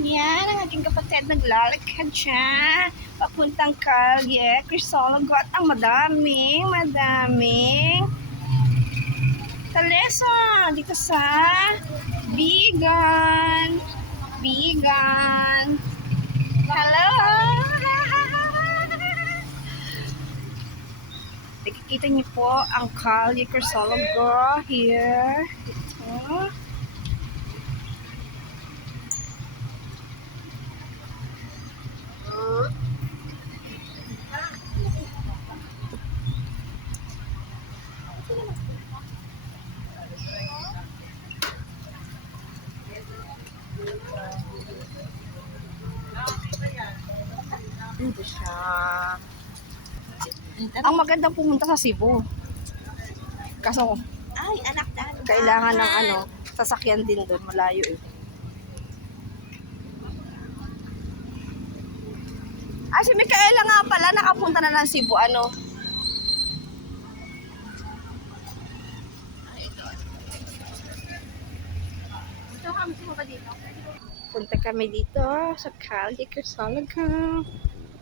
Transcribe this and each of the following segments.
Yan, ang aking kapatid naglalakad siya. Papuntang Kalye, Crisologo at ang madaming talesa dito sa Bigan. Hello! Nakikita niyo po ang Kalye, Crisologo here. Ito. Ito siya. Ang magandang pumunta sa Cebu. Kaso, Ay, anak na. kailangan ng sasakyan din doon. Malayo eh. Ay, si Micaela nga pala, nakapunta na ng Cebu. Punta kami dito sa Kalye, Crisologo.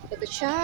Ito siya.